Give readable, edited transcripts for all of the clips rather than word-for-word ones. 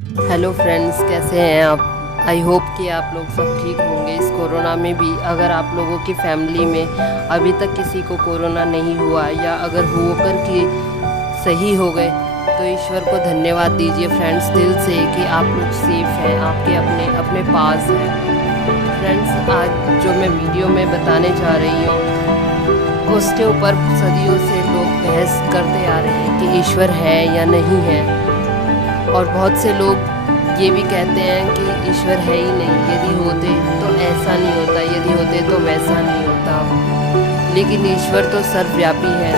Hello friends, कैसे हैं आप। आई होप कि आप लोग सब ठीक होंगे इस कोरोना में भी। अगर आप लोगों की फैमिली में अभी तक किसी को कोरोना नहीं हुआ या अगर होकर के सही हो गए तो ईश्वर को धन्यवाद दीजिए फ्रेंड्स दिल से कि आप लोग सेफ हैं, आपके अपने अपने पास हैं। फ्रेंड्स, आज जो मैं वीडियो में बताने जा रही हूँ उसके ऊपर सदियों से लोग बहस करते आ रहे हैं कि ईश्वर है या नहीं है। और बहुत से लोग ये भी कहते हैं कि ईश्वर है ही नहीं, यदि होते तो ऐसा नहीं होता, यदि होते तो वैसा नहीं होता। लेकिन ईश्वर तो सर्वव्यापी है,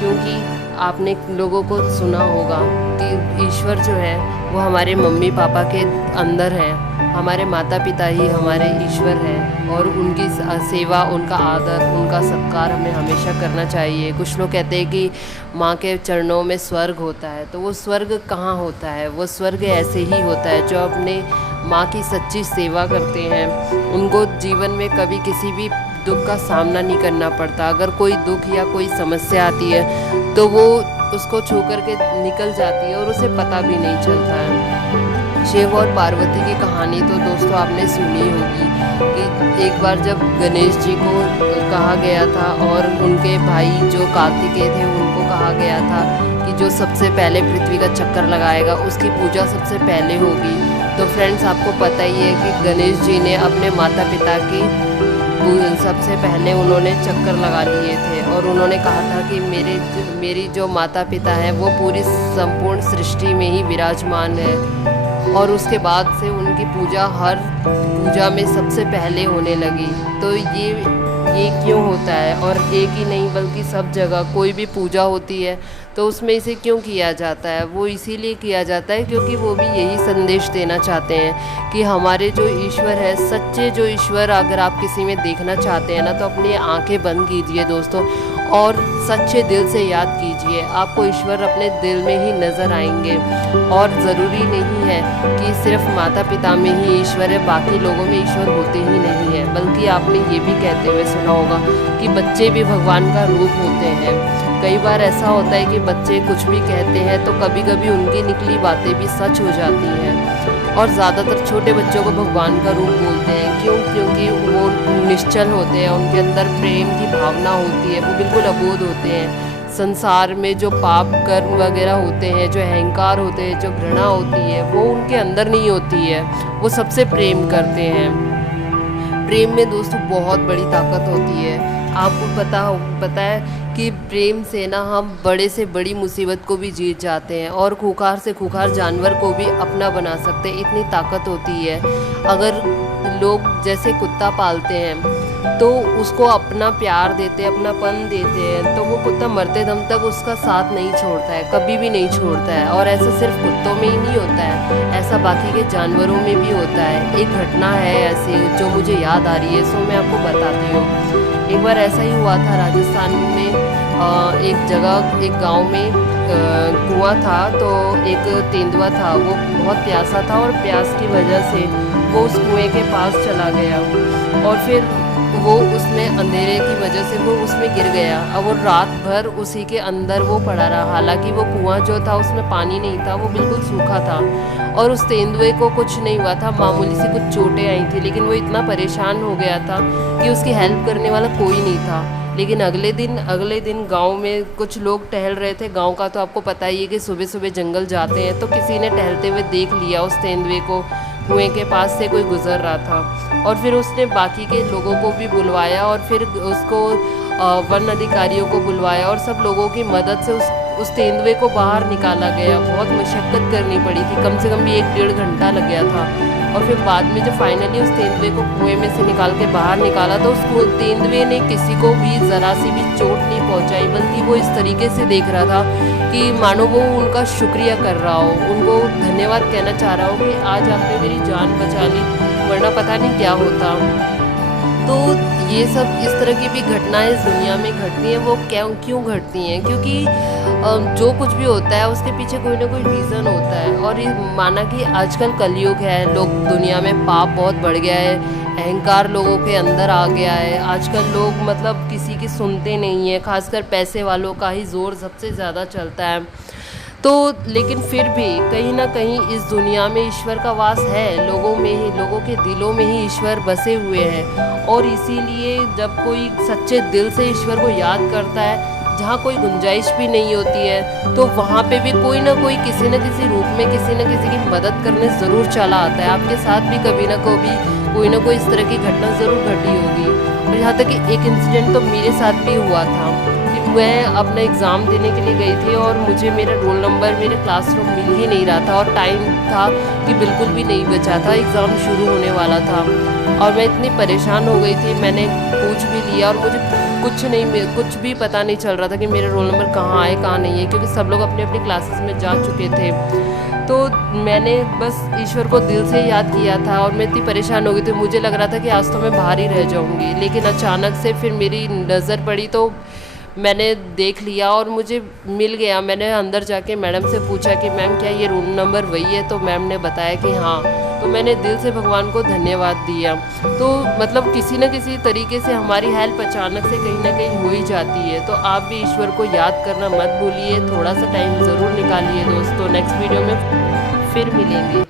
क्योंकि आपने लोगों को सुना होगा कि ईश्वर जो है वो हमारे मम्मी पापा के अंदर है। हमारे माता पिता ही हमारे ईश्वर हैं और उनकी सेवा, उनका आदर, उनका सत्कार हमें हमेशा करना चाहिए। कुछ लोग कहते हैं कि माँ के चरणों में स्वर्ग होता है, तो वो स्वर्ग कहाँ होता है? वो स्वर्ग ऐसे ही होता है जो अपने माँ की सच्ची सेवा करते हैं, उनको जीवन में कभी किसी भी दुख का सामना नहीं करना पड़ता। अगर कोई दुख या कोई समस्या आती है तो वो उसको छू कर के निकल जाती है और उसे पता भी नहीं चलता है। शिव और पार्वती की कहानी तो दोस्तों आपने सुनी होगी कि एक बार जब गणेश जी को कहा गया था और उनके भाई जो कार्तिकेय थे उनको कहा गया था कि जो सबसे पहले पृथ्वी का चक्कर लगाएगा उसकी पूजा सबसे पहले होगी। तो फ्रेंड्स, आपको पता ही है कि गणेश जी ने अपने माता पिता की सबसे पहले उन्होंने चक्कर लगा लिए थे और उन्होंने कहा था कि मेरी जो माता पिता हैं वो पूरी संपूर्ण सृष्टि में ही विराजमान है। और उसके बाद से उनकी पूजा हर पूजा में सबसे पहले होने लगी। तो ये क्यों होता है? और एक ही नहीं बल्कि सब जगह कोई भी पूजा होती है तो उसमें इसे क्यों किया जाता है? वो इसीलिए किया जाता है क्योंकि वो भी यही संदेश देना चाहते हैं कि हमारे जो ईश्वर है, सच्चे जो ईश्वर अगर आप किसी में देखना चाहते हैं ना तो अपनी आंखें बंद कीजिए दोस्तों और सच्चे दिल से याद कीजिए। आपको ईश्वर अपने दिल में ही नज़र आएंगे। और ज़रूरी नहीं है कि सिर्फ माता पिता में ही ईश्वर है, बाकी लोगों में ईश्वर होते ही नहीं है। बल्कि आपने ये भी कहते हुए सुना होगा कि बच्चे भी भगवान का रूप होते हैं। कई बार ऐसा होता है कि बच्चे कुछ भी कहते हैं तो कभी कभी उनकी निकली बातें भी सच हो जाती हैं। और ज़्यादातर छोटे बच्चों को भगवान का रूप बोलते हैं। क्यों? क्योंकि वो निश्चल होते हैं, उनके अंदर प्रेम की भावना होती है, वो बिल्कुल अबोध होते हैं। संसार में जो पाप कर्म वगैरह होते हैं, जो अहंकार होते हैं, जो घृणा होती है, वो उनके अंदर नहीं होती है। वो सबसे प्रेम करते हैं। प्रेम में दोस्तों बहुत बड़ी ताकत होती है। आपको पता है कि प्रेम से ना हम बड़े से बड़ी मुसीबत को भी जीत जाते हैं और खूंखार से खूंखार जानवर को भी अपना बना सकते हैं, इतनी ताकत होती है। अगर लोग जैसे कुत्ता पालते हैं तो उसको अपना प्यार देते हैं, अपनापन देते हैं, तो वो कुत्ता मरते दम तक उसका साथ नहीं छोड़ता है, कभी भी नहीं छोड़ता है। और ऐसा सिर्फ कुत्तों में ही नहीं होता है, ऐसा बाकी के जानवरों में भी होता है। एक घटना है ऐसी जो मुझे याद आ रही है, सो मैं आपको बताती हूँ। एक बार ऐसा ही हुआ था राजस्थान में। एक जगह, एक गांव में कुआं था, तो एक तेंदुआ था, वो बहुत प्यासा था और प्यास की वजह से वो उस कुएं के पास चला गया और फिर वो उसमें अंधेरे की वजह से वो उसमें गिर गया। अब वो रात भर उसी के अंदर वो पड़ा रहा। हालांकि वो कुआं जो था उसमें पानी नहीं था, वो बिल्कुल सूखा था और उस तेंदुए को कुछ नहीं हुआ था, मामूली सी कुछ चोटें आई थी, लेकिन वो इतना परेशान हो गया था कि उसकी हेल्प करने वाला कोई नहीं था। लेकिन अगले दिन गांव में कुछ लोग टहल रहे थे। गांव का तो आपको पता ही है कि सुबह सुबह जंगल जाते हैं, तो किसी ने टहलते हुए देख लिया उस तेंदुए को, कुएं के पास से कोई गुजर रहा था। और फिर उसने बाकी के लोगों को भी बुलवाया और फिर उसको वन अधिकारियों को बुलवाया और सब लोगों की मदद से उस तेंदुए को बाहर निकाला गया। बहुत मशक्क़त करनी पड़ी थी, कम से कम भी 1-1.5 घंटा लग गया था। और फिर बाद में जब फाइनली उस तेंदुए को कुएं में से निकाल के बाहर निकाला तो उस तेंदुए ने किसी को भी ज़रा सी भी चोट नहीं पहुंचाई, बल्कि वो इस तरीके से देख रहा था कि मानो वो उनका शुक्रिया कर रहा हो, उनको धन्यवाद कहना चाह रहा हो कि आज आपने मेरी जान बचा ली, वरना पता नहीं क्या होता। तो ये सब इस तरह की भी घटनाएं इस दुनिया में घटती हैं। वो क्यों घटती हैं? क्योंकि जो कुछ भी होता है उसके पीछे कोई ना कोई रीज़न होता है। और ये माना कि आजकल कलयुग है, लोग दुनिया में पाप बहुत बढ़ गया है, अहंकार लोगों के अंदर आ गया है। आजकल लोग मतलब किसी की सुनते नहीं है, खासकर पैसे वालों का ही जोर सबसे ज़्यादा चलता है। तो लेकिन फिर भी कहीं ना कहीं इस दुनिया में ईश्वर का वास है, लोगों में ही, लोगों के दिलों में ही ईश्वर बसे हुए हैं। और इसीलिए जब कोई सच्चे दिल से ईश्वर को याद करता है, जहाँ कोई गुंजाइश भी नहीं होती है, तो वहाँ पे भी कोई ना कोई किसी न किसी रूप में किसी न किसी की मदद करने ज़रूर चला आता है। आपके साथ भी कभी ना कभी कोई ना कोई इस तरह की घटना ज़रूर घटी होगी। और यहाँ तक कि एक इंसिडेंट तो मेरे साथ भी हुआ था कि मैं अपना एग्ज़ाम देने के लिए गई थी और मुझे मेरा रोल नंबर मेरे क्लासरूम मिल ही नहीं रहा था, और टाइम था कि बिल्कुल भी नहीं बचा था, एग्ज़ाम शुरू होने वाला था। और मैं इतनी परेशान हो गई थी, मैंने पूछ भी लिया और मुझे कुछ भी पता नहीं चल रहा था कि मेरा रोल नंबर कहाँ है कहाँ नहीं है, क्योंकि सब लोग अपने अपनी क्लासेस में जा चुके थे। तो मैंने बस ईश्वर को दिल से याद किया था और मैं इतनी परेशान हो गई थी, मुझे लग रहा था कि आज तो मैं बाहर ही रह जाऊंगी। लेकिन अचानक से फिर मेरी नज़र पड़ी तो मैंने देख लिया और मुझे मिल गया। मैंने अंदर जाके मैडम से पूछा कि मैम क्या ये रोल नंबर वही है, तो मैम ने बताया कि हाँ। तो मैंने दिल से भगवान को धन्यवाद दिया। तो मतलब किसी न किसी तरीके से हमारी हेल्प अचानक से कहीं ना कहीं हो ही जाती है। तो आप भी ईश्वर को याद करना मत भूलिए, थोड़ा सा टाइम ज़रूर निकालिए दोस्तों। नेक्स्ट वीडियो में फिर मिलेंगे।